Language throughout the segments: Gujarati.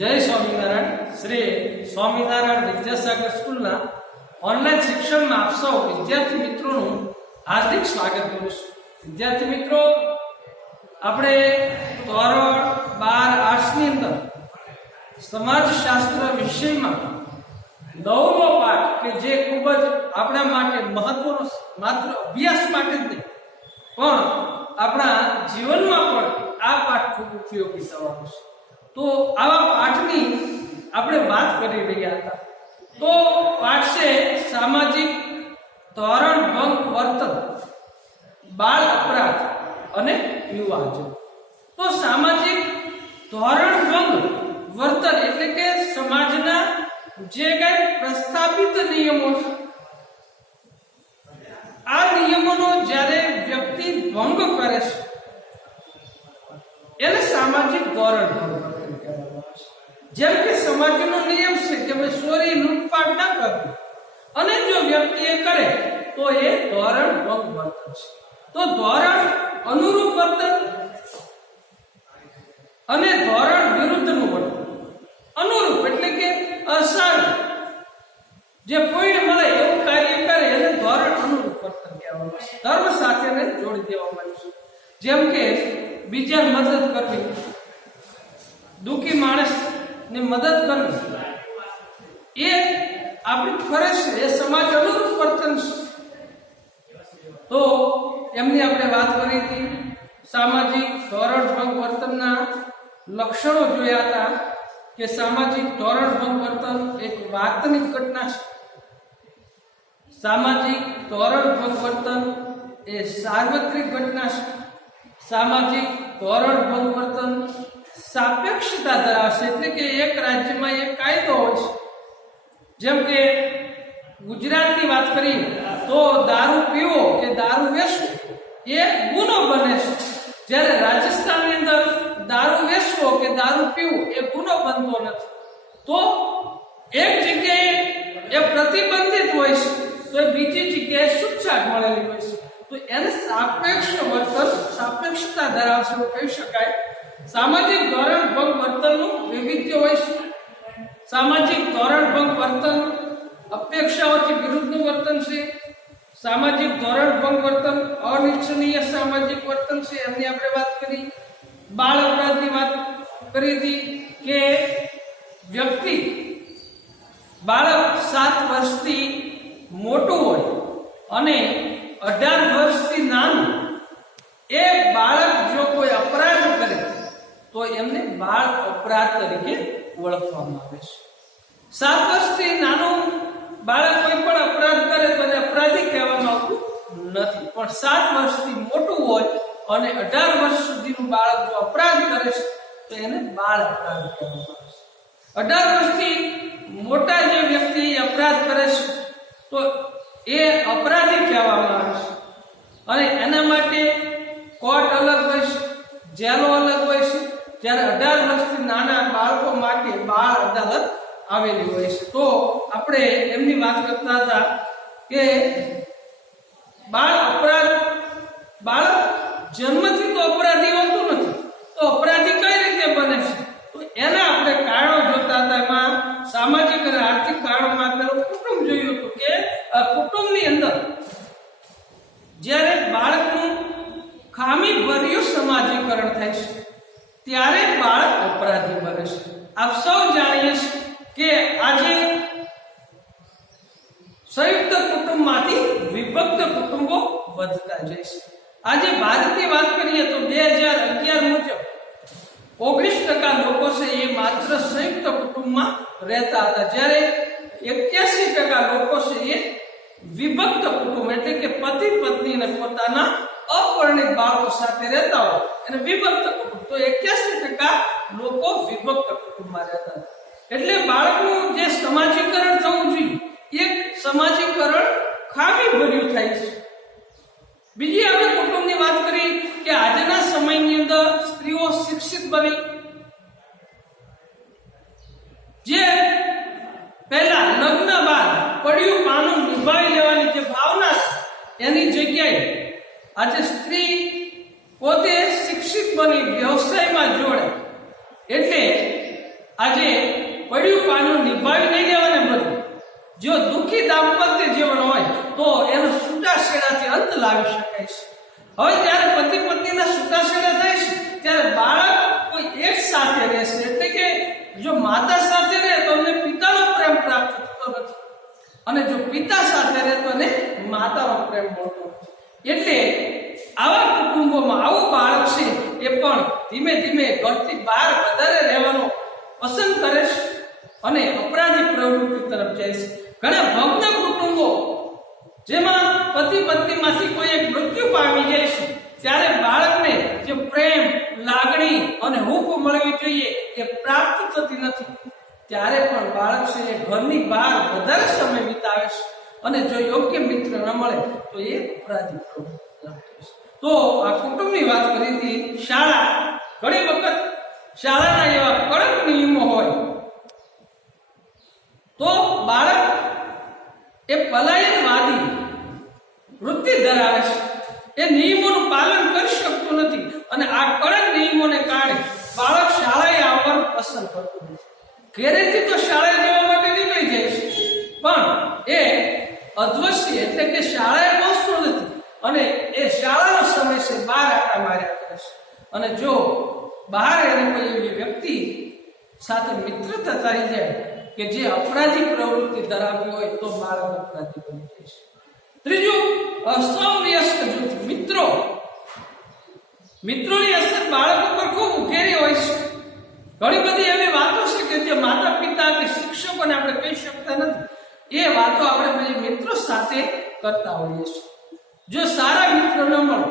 જય સ્વામિનારાયણ. શ્રી સ્વામિનારાયણ વિદ્યાસાગર સ્કૂલના ઓનલાઈન શિક્ષણમાં આપ સૌ વિદ્યાર્થી મિત્રોનું હાર્દિક સ્વાગત કરું છું. વિદ્યાર્થી મિત્રો, આપણે ધોરણ 12 આર્ટ્સની અંદર સમાજશાસ્ત્ર વિષયમાં 9મો પાઠ કે જે ખૂબ જ આપણા માટે મહત્વનો, માત્ર અભ્યાસ માટે જ નહીં પણ આપણા જીવનમાં પણ આ પાઠ ખૂબ ઉપયોગી થવાનો છે. તો આવા પાઠની આપણે વાત કરી રહ્યા હતા. તો પાઠ છે સામાજિક ધોરણ ભંગ વર્તન, બાળ અપરાધ અને યુવાજન. તો સામાજિક ધોરણ ભંગ વર્તન એટલે કે સમાજના જે કઈ પ્રસ્થાપિત નિયમો છે, આ નિયમોનો જ્યારે વ્યક્તિ ભંગ કરે છે એને સામાજિક ધોરણ ભંગ વર્તન કહેવામાં આવે છે. જેમ કે સમાજનો નિયમ છે કે ભાઈ ચોરી લૂંટફાટ ના કરવી, અને જો વ્યક્તિ એ કરે તો એ ધોરણ ભંગ વર્તન છે. તો ધોરણ અનુરૂપ વર્તન અને ધોરણ વિરુદ્ધનું વર્તન. અનુરૂપ એટલે કે અસારું, જે પુણ્ય મળે એવું કાર્ય કરે એને ધોરણ અનુરૂપ વર્તન કહેવામાં આવે છે. ધર્મ સાથે જોડી દેવામાં આવે છે. જેમ કે બીજા મદદ કરવી, દુઃખી માણસને મદદ કરવી, એ આપણી ફરજ છે, એ સમાજ અનુરૂપ વર્તન છે. તો એમની આપણે વાત કરી હતી. સામાજિક ધોરણ ભંગ વર્તનના લક્ષણો જોયા હતા કે સામાજિક ધોરણ ભંગ વર્તન એક વાસ્તવિક ઘટના છે. સામાજિક ધોરણ ભંગ વર્તન એ સાર્વત્રિક ઘટના છે. સામાજિક ધોરણ ભંગ વર્તન સાપેક્ષતા ધરાવશે, એટલે કે એક રાજ્યમાં એક કાયદો હોય છે. જેમ કે ગુજરાતની વાત કરીએ તો દારૂ પીવો કે દારૂ વેચવો એ ગુનો બને છે, જ્યારે રાજસ્થાનની અંદર દારૂ વેચવો કે દારૂ પીવું એ ગુનો બનતો નથી. તો એક જગ્યાએ એ પ્રતિબંધિત હોય છે તો બીજી જગ્યાએ છૂટછાટ મળેલી હોય છે. તો એને સાપેક્ષ વર્તન, સાપેક્ષતા ધરાવશે એવું કહી શકાય. સામાજિક ધોરણ ભંગ વર્તનનું વૈવિધ્ય હોય છે. સામાજિક ધોરણ ભંગ વર્તન અપેક્ષાઓથી વિરુદ્ધનું વર્તન છે. સામાજિક ધોરણ ભંગ વર્તન અનિચ્છનીય સામાજિક વર્તન છે, એમની આપણે વાત કરી. બાળ અપરાધની વાત કરી હતી કે વ્યક્તિ, બાળક 7 વર્ષથી મોટું હોય અને 18 વર્ષથી નાનું, એ બાળક જો કોઈ અપરાધ કરે તો એમને બાળ અપરાધ તરીકે ઓળખવામાં આવે છે. 7 વર્ષથી નાનું બાળક કોઈ પણ અપરાધ કરે તો એને અપરાધી કહેવામાં આવતું નથી. પણ 7 વર્ષથી મોટું હોય અને 18 વર્ષ સુધીનું બાળક જો અપરાધ કરે છે તો એને બાળ અપરાધ કહેવામાં આવે છે. 18 વર્ષથી મોટા જે વ્યક્તિ અપરાધ કરે છે તો એ અપરાધી કહેવામાં આવે છે. અને એના માટે કોર્ટ અલગ હોય છે, જેલો અલગ હોય છે, જ્યારે 18 વર્ષથી નાના બાળકો માટે બાળ અદાલત આવેલી હોય છે. તો આપણે એમની વાત કરતા હતા કે બાળ અપરાધ, બાળક જન્મથી તો અપરાધી હોતું નથી, તો અપરાધી કઈ રીતે બને છે? તો એના આપણે કારણો જોતા હતા. એમાં સામાજિક અને આર્થિક કારણોમાં પેલું કુટુંબ જોયું હતું કે કુટુંબની અંદર જ્યારે બાળકનું ખામી ભર્યું સમાજીકરણ થાય છે ત્યારે બાળક અપરાધી બને છે. આપ સૌ જાણીએ છીએ કે આજે સંયુક્ત કુટુંબમાંથી વિભક્ત કુટુંબો વધતા જાય છે. આજે ભારતની વાત કરીએ તો 2011 મુજબ 19% લોકો છે એ માત્ર સંયુક્ત કુટુંબમાં રહેતા હતા, જ્યારે 81% લોકો છે એ વિભક્ત કુટુંબ એટલે કે પતિ પત્ની અને પોતાના અપરિણિત બાળકો સાથે રહેતા હોય અને વિભક્ત કુટુંબ. તો 81% લોકો વિભક્ત કુટુંબમાં રહેતા હતા. એટલે બાળકનું જે સમાજીકરણ થવું જોઈએ એક સમાજીકરણ ખામી ભર્યું થાય છે. બીજી આપણે કુટુંબની વાત કરી કે આજના સમયની અંદર સ્ત્રીઓ શિક્ષિત બની, જે પહેલા લગ્ન બાદ પડ્યું પાનું નિભાવી લેવાની જે ભાવના એની જગ્યાએ આજે સ્ત્રી પોતે શિક્ષિત બની વ્યવસાયમાં જોડે, એટલે આજે સુખી દાંપત્ય જીવન હોય તો એનો છૂટાછેડાથી અંત લાવી શકાય છે. હવે જ્યારે પતિ પત્નીના છૂટાછેડા થાય છે ત્યારે બાળક કોઈ એક સાથે રહેશે, એટલે કે જો માતા સાથે રહે તો એને પિતાનો પ્રેમ પ્રાપ્ત થતો નથી, અને જો પિતા સાથે રહે તો એને માતાનો પ્રેમ મળતો નથી. એટલે આવા કુટુંબોમાં આવું બાળક છે એ પણ ધીમે ધીમે ઘરથી બહાર વધારે રહેવાનું પસંદ કરે છે અને અપરાધી પ્રવૃત્તિ તરફ જાય છે. ઘણા ભગ્ન કુટુંબો જેમાં પતિ પત્નીમાંથી કોઈ એક મૃત્યુ પામી જાય છે ત્યારે બાળકને જે પ્રેમ, લાગણી અને હૂંફ મળવી જોઈએ એ પ્રાપ્ત થતી નથી. ત્યારે પણ બાળક છે એ ઘરની બહાર વધારે સમય વિતાવે છે અને જો યોગ્ય મિત્ર ન મળે તો એ અપરાધી પ્રવૃત્તિ તરફ જાય છે. તો આ કુટુંબની વાત કરી હતી. શાળા, ઘણી વખત શાળાના એવા કડક નિયમો હોય તો બાળક એ પલાયનવાદી વૃત્તિ ધરાવે છે, એ નિયમોનું પાલન કરી શકતું નથી અને આ કડક નિયમોને કારણે બાળક શાળાએ આવવાનું પસંદ કરતું નથી. ઘરેથી તો શાળાએ જવા માટે નીકળી જાય છે પણ એ અધવશ્ય એટલે કે શાળાએ પહોંચતો નથી અને એ શાળાનો સમય છે બહાર આટા માર્યા કરે છે. અને જો બહાર એને કોઈ એવી વ્યક્તિ સાથે મિત્રતા થઈ જાય કે જે અપરાધી પ્રવૃત્તિ ધરાવતી હોય તો બાળક અપરાધી બની જાય છે. ત્રીજું, અસમવયસ્ક જૂથ. મિત્રોની અસર બાળકો પર ખૂબ ઉઘેરી હોય છે. ઘણી બધી એવી વાતો છે કે જે માતા પિતા કે શિક્ષકોને આપણે કહી શકતા નથી, એ વાતો આપણે બધી મિત્રો સાથે કરતા હોઈએ છીએ. જો સારા મિત્રો ન મળે,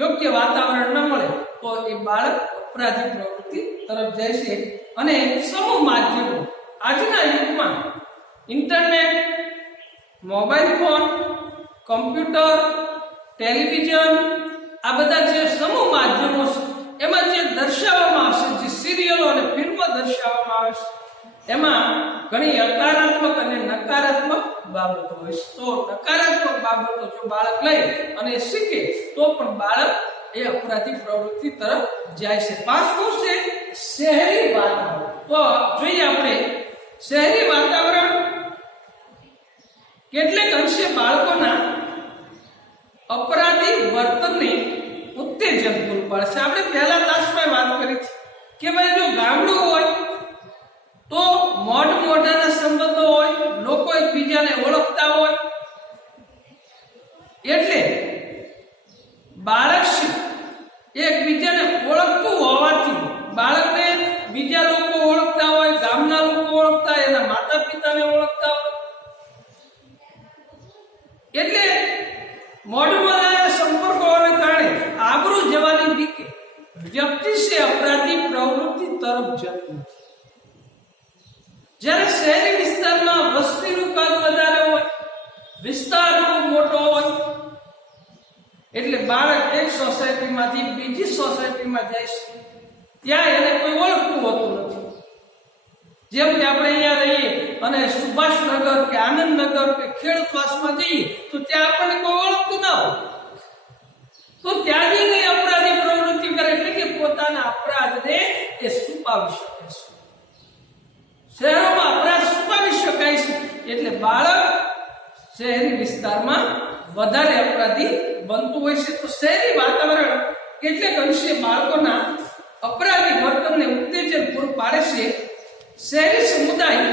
યોગ્ય વાતાવરણ ન મળે તો એ બાળક અપરાધી પ્રવૃત્તિ તરફ જાય છે. અને સમૂહ માધ્યમો, આજના યુગમાં internet, mobile phone, computer, television, આ બધા જે સમૂહ માધ્યમો છે એમાં જે દર્શાવવામાં આવશે, જે સિરિયલો અને ફિલ્મો દર્શાવવામાં આવે છે એમાં ઘણી હકારાત્મક અને નકારાત્મક બાબતો હોય છે. તો નકારાત્મક બાબતો જો બાળક લઈ અને શીખે તો પણ બાળક એ અપરાધી પ્રવૃત્તિ તરફ જાય છે. પાંચમું છે શહેરી વાતાવરણ. તો જોઈએ આપણે શહેરી વાતાવરણ કેટલેક અંશે બાળકોના અપરાધી વર્તનને ઉત્તેજન પૂરું પાડે છે. આપણે પહેલા તાસમાં વાત કરી કે ભાઈ જો ગામડું હોય તો મોઢાના સંબંધો હોય, લોકો એકબીજાને ઓળખતા હોય, એટલે બાળક એકબીજાને ઓળખતું હોવાથી બાળકને બીજા લોકો ઓળખતા હોય, ગામના લોકો ઓળખતા હોય, એના માતા પિતાને ઓળખતા હોય, એટલે મોઢાના સંપર્કોને કારણે આબરૂ જવાની બીકે વ્યક્તિ છે અપરાધી પ્રવૃત્તિ તરફ જતું નથી. જ્યારે શહેરી વિસ્તારમાં વસ્તીનું કદ વધારે હોય, વિસ્તાર ખૂબ મોટો હોય, એટલે બાળક એક સોસાયટીમાંથી બીજી સોસાયટીમાં જાય છે ત્યાં એને કોઈ ઓળખતું હોતું નથી. જેમ કે આપણે અહીંયા રહીએ અને સુભાષનગર કે આનંદનગર કે ખેડૂતવાસમાં જઈએ તો ત્યાં આપણને કોઈ ઓળખતું ના હોય, તો ત્યાં જઈને અપરાધી પ્રવૃત્તિ કરે, એટલે કે પોતાના અપરાધને એ છુપાવી શકે છે. શહેરોમાં અપરાધ છુપાવી શકાય છે એટલે બાળક શહેરી વિસ્તારમાં વધારે અપરાધી બનતું હોય છે. તો શહેરી વાતાવરણ કેટલેક અંશે બાળકોના અપરાધી વર્તનને ઉત્તેજન પૂરું પાડે છે. શહેરી સમુદાય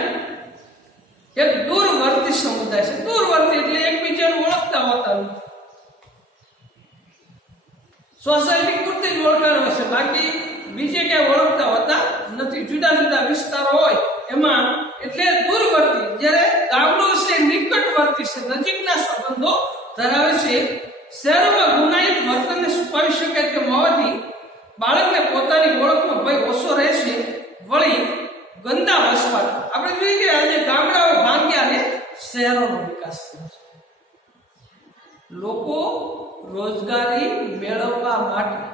એક દૂરવર્તી સમુદાય છે. દૂરવર્તી એટલે એકબીજાને ઓળખતા હોતા નથી, સોસાયટી પૂરતી જ ઓળખાણ હશે, બાકી બીજે ક્યાંય ઓળખતા હોતા નથી. જુદા જુદા વિસ્તારો હોય એમાં એટલે દૂરવર્તી, જ્યારે ગામડો છે નિકટવર્તી છે, નજીકના સંબંધો ધરાવે છે. શહેરોમાં ગુનાહિત વર્તનને છુપાવી શકાય તેમ હોવાથી બાળકને પોતાની ઓળખનો ભય ઓછો રહેશે. વળી ગંદા વસવાટ, આપણે જોઈએ કે આજે ગામડાઓ ભાંગ્યા અને શહેરોનો વિકાસ થયો છે. લોકો રોજગારી મેળવવા માટે,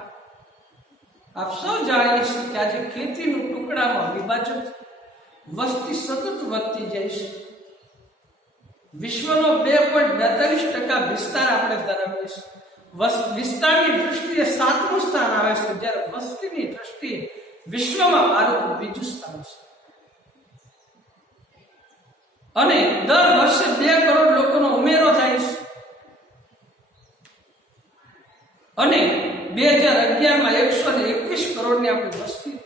આપ સૌ જાણીએ છીએ કે આજે ખેતીનું ટુકડામાં વિભાજન, વસ્તી સતત વધતી જાય છે. વિશ્વનો 2.42% વિસ્તાર આપણે ધરાવીએ છીએ. વિસ્તારની દ્રષ્ટિએ 7મું સ્થાન આવે છે, જ્યારે વસ્તીની દ્રષ્ટિએ વિશ્વમાં ભારતનું બીજું સ્થાન છે. અને દર વર્ષે 2 કરોડ લોકોનો ઉમેરો થાય છે અને 2011માં 121 કરોડની આપણી વસ્તી,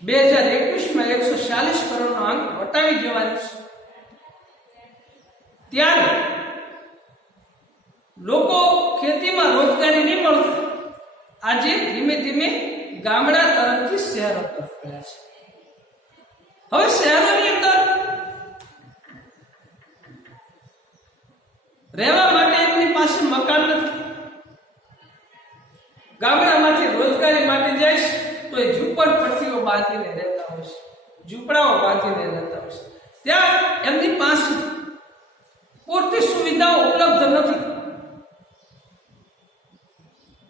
2021માં 140 કરોડનો આંક વટાવી જવાની છે. ત્યારે લોકો ખેતીમાં રોજગારી નહીં મળતી, આજે ધીમે ધીમે ગામડા તરફથી શહેરો તરફ ગયા છે. હવે શહેરોની અંદર રહેવા માટે એમની પાસે મકાન નથી. ગામડામાંથી રોજગારી માટે જાય છે તો એ ઝૂંપડપટ્ટીઓ બાંધીને રહેતા હોય છે, ઝૂંપડાઓ બાંધીને રહેતા હોય છે. ત્યાં એમની પાસે પૂરતી સુવિધાઓ ઉપલબ્ધ નથી.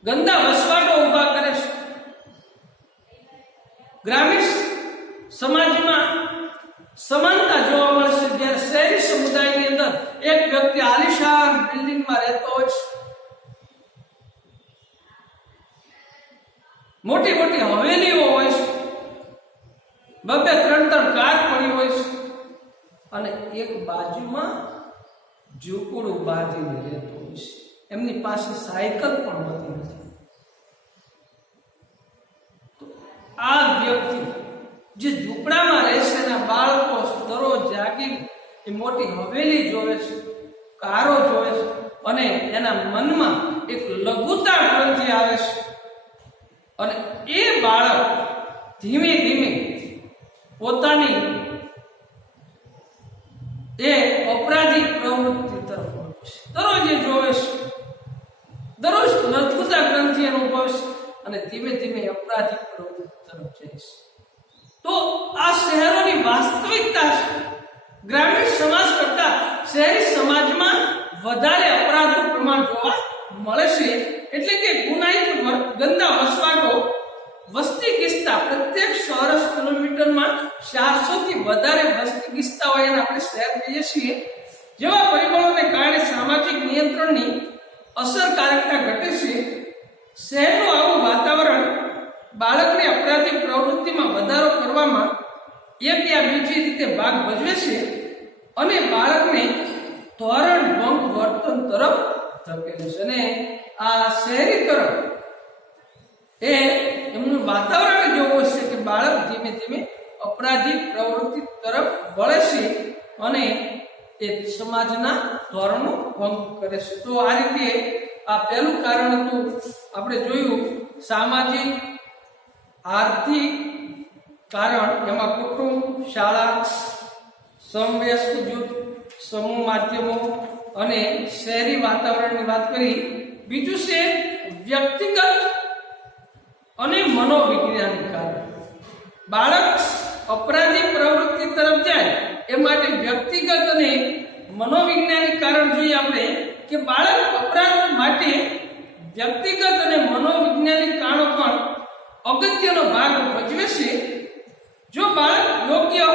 ગંદા વસવાટો ઉભા કરે છે. ગ્રામીણ સમાજમાં સમાનતા જોવા મળે છે, જ્યારે શહેરી સમુદાયની અંદર એક વ્યક્તિ આલિશાન બિલ્ડિંગમાં રહેતો હોય છે, મોટી મોટી હવેલીઓ હોય છે, 2-3 કાર પડી હોય છે અને એક બાજુમાં ઝૂંપડું બાંધીને રહેતો હોય છે. એમની પાસે સાયકલ પણ હોતી નથી. તો આ વ્યક્તિ જે ઝૂંપડામાં રહેશે એના બાળકો દરરોજ જાગી એ મોટી હવેલી જોવે છે, કારો જોવે છે અને એના મનમાં એક લઘુતા ગ્રંથિ આવે છે અને એ બાળક ધીમે ધીમે પોતાની એ અપરાધી પ્રવૃત્તિ તરફ વળે છે. દરરોજ એ જોવે છે, દરરોજ લઘુતા ગ્રંથિ અનુભવે છે અને ધીમે ધીમે અપરાધી પ્રવૃત્તિ તરફ જાય છે. તો આ શહેરોની વાસ્તવિકતા છે. ગ્રામીણ સમાજ કરતા શહેરી સમાજમાં વધારે અપરાધનું પ્રમાણ જોવા મળે છે. એટલે કે ગુનાહિત ગંદા વસવાટો, વસ્તી ગીચતા પ્રત્યેક ચોરસ કિલોમીટરમાં 400 થી વધારે વસ્તી ગીચતા હોય અને આપણે શહેર કહીએ છીએ. જેવા પરિબળોને કારણે સામાજિક નિયંત્રણની અસરકારકતા ઘટે છે. શહેરનું આવું વાતાવરણ બાળકની અપરાધી પ્રવૃત્તિમાં વધારો કરવામાં એક યા બીજી રીતે ભાગ ભજવે છે અને બાળકને ધોરણ ભંગ વર્તન તરફ ધકેલે છે. અને આ શહેરીકરણ એ એમનું વાતાવરણ જેવું છે કે બાળક ધીમે ધીમે અપરાધી પ્રવૃત્તિ તરફ વળે છે અને એ સમાજના ધોરણો ભંગ કરે છે. તો આ રીતે આ પહેલું કારણ હતું, આપણે જોયું સામાજિક આર્થિક કારણ, એમાં કુટુંબ, શાળા, સમવયસ્ક જૂથ, સમૂહ માધ્યમો અને શહેરી વાતાવરણની વાત કરી. બીજું છે વ્યક્તિગત અને મનોવૈજ્ઞાનિક કારણ. બાળક અપરાધી પ્રવૃત્તિ તરફ જાય એ માટે વ્યક્તિગત અને મનોવૈજ્ઞાનિક કારણ જોઈએ આપણે કે બાળક અપરાધ માટે વ્યક્તિગત અને મનોવૈજ્ઞાનિક કારણો પણ અગત્યનો ભાગ ભજવે છે. જો બાળક યોગ્ય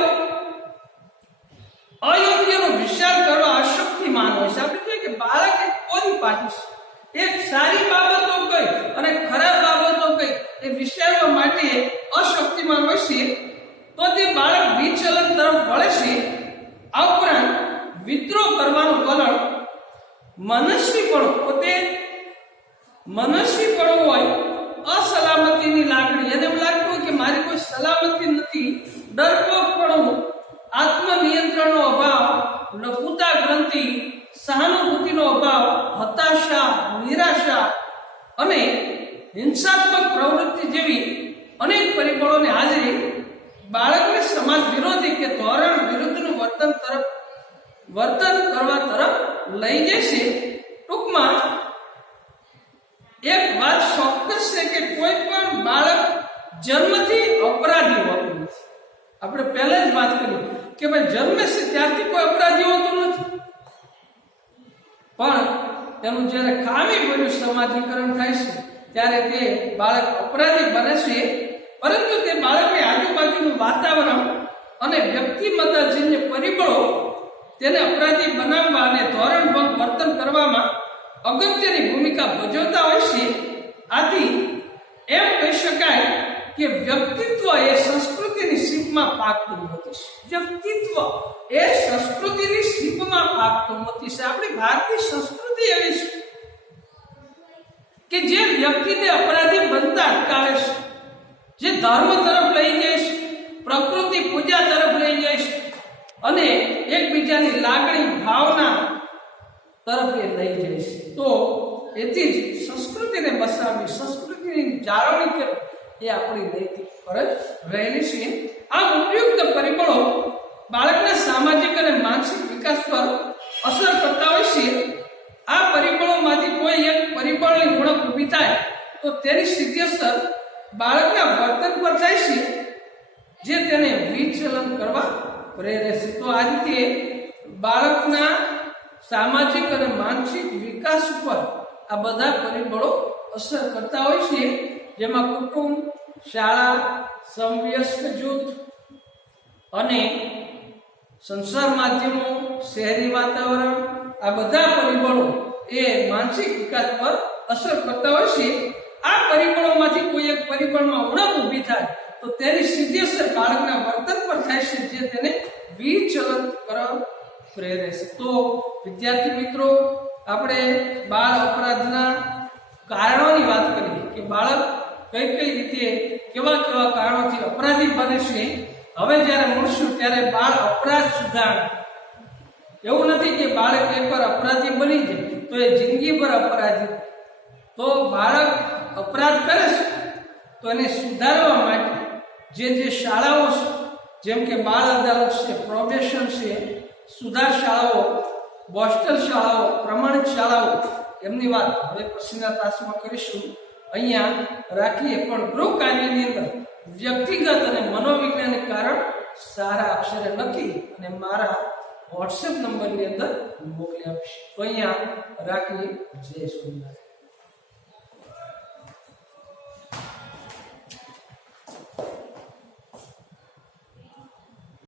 અયોગ્યનો વિચાર કરવા અશક્તિમાન હોય છે. આપણે જોઈએ કે બાળક એક કોની પાટી છે, એક સારી બાબતો કઈ અને ખરાબ બાબતો કઈ એ વિચારવા માટે અશક્તિમાન હોય છે, તો તે બાળક વિચલન તરફ વળે છે. આ ઉપરાંત વિદ્રોહ કરવાનું વલણ, મનસ્વીપણું, પોતે મનસ્વીપણું હોય, અસલામતીની લાગણી, એને એવું લાગતું હોય કે મારી કોઈ સલામતી નથી, ડરપોકપણું, આત્મનિયંત્રણનો અભાવ, લઘુતા ગ્રંથિ, સહાનુભૂતિનો અભાવ, હતાશા, નિરાશા અને હિંસાત્મક પ્રવૃત્તિ જેવી અનેક પરિબળોની હાજરી બાળકને સમાજ વિરોધી કે ધોરણ વિરુદ્ધનું વર્તન કરવા તરફ લઈ જશે. ટૂંકમાં એક વાત ચોક્કસ છે કે કોઈ પણ બાળક જન્મથી અપરાધી હોતું નથી. આપણે પહેલા જ વાત કરી કે ભાઈ જન્મે છે ત્યારથી કોઈ અપરાધી હોતું નથી, પણ એનું જ્યારે ખામી ભર્યું સમાજીકરણ થાય છે ત્યારે તે બાળક અપરાધી બને છે. પરંતુ તે બાળકની આજુબાજુનું વાતાવરણ અને વ્યક્તિમત્તાજન્ય પરિબળો તેને અપરાધી બનાવવા અને ધોરણભંગ વર્તન કરવામાં અગત્યની ભૂમિકા ભજવતા હોય છે. આથી એમ કહી શકાય કે વ્યક્તિત્વ એ સંસ્કૃતિની સીપમાં પાકતું નથી. વ્યક્તિત્વ એ સંસ્કૃતિની સીપમાં પાકતું નથી. આપણી ભારતીય સંસ્કૃતિ એવી છે કે જે વ્યક્તિને અપરાધી બનતા અટકાવે છે, જે ધર્મ તરફ લઈ જાય છે, પ્રકૃતિ પૂજા તરફ લઈ જાય છે અને એકબીજાની લાગણી ભાવના તરફ એ લઈ જાય છે. તો એથી જ સંસ્કૃતિને બસાવવી, સંસ્કૃતિની જાળવણી કરવી એ આપણી નૈતિક ફરજ રહેલી છે. આ ઉપયુક્ત પરિબળો બાળકના સામાજિક અને માનસિક વિકાસ પર અસર કરતા હોય છે. આ પરિબળોમાંથી કોઈ એક પરિબળની ઉણપ ઊભી થાય તો તેની સીધી અસર બાળકના વર્તન પર થાય છે, જે તેને વિચલન કરવા પ્રેરે છે. તો આ રીતે બાળકના સામાજિક અને માનસિક વિકાસ ઉપર આ બધા પરિબળો અસર કરતા હોય છે, જેમાં કુટુંબ, શાળા, સમવયસ્ક જૂથ અને સંસાર માધ્યમો, શહેરી વાતાવરણ, આ બધા પરિબળો એ માનસિક વિકાસ પર અસર કરતા હોય છે. આ પરિબળોમાંથી કોઈ એક પરિબળમાં ઉણપ ઊભી થાય તો તેની સીધી અસર બાળકના વર્તન પર થાય છે, જે તેને વિચલન કરવા પ્રેરે છે. તો વિદ્યાર્થી મિત્રો, આપણે બાળ અપરાધના કારણોની વાત કરી કે બાળક કઈ કઈ રીતે કેવા કેવા કારણોથી અપરાધી બને છે. હવે જ્યારે મળશું ત્યારે બાળ અપરાધ સુધારણા. એવું નથી કે બાળક એકવાર અપરાધી બની જાય તો એ જિંદગીભર અપરાધી. તો બાળક અપરાધ કરે છે તો એને સુધારવા માટે જે શાળાઓ છે, જેમ કે બાળ અદાલત છે, પ્રોબેશન છે, સુધાર શાળાઓ, બોસ્ટલ શાળાઓ, પ્રમાણિત શાળાઓ, એમની વાત હવે પછીના તાસમાં કરીશું. અહીંયા રાખીએ. પણ ગૃહ કાર્યની અંદર વ્યક્તિગત અને મનોવૈજ્ઞાનિક કારણ સારા અક્ષરે લખી અને મારા વોટ્સએપ નંબરની અંદર મોકલી આપીશ. તો અહીંયા રાખીએ. જય સ્વામિનારાયણ.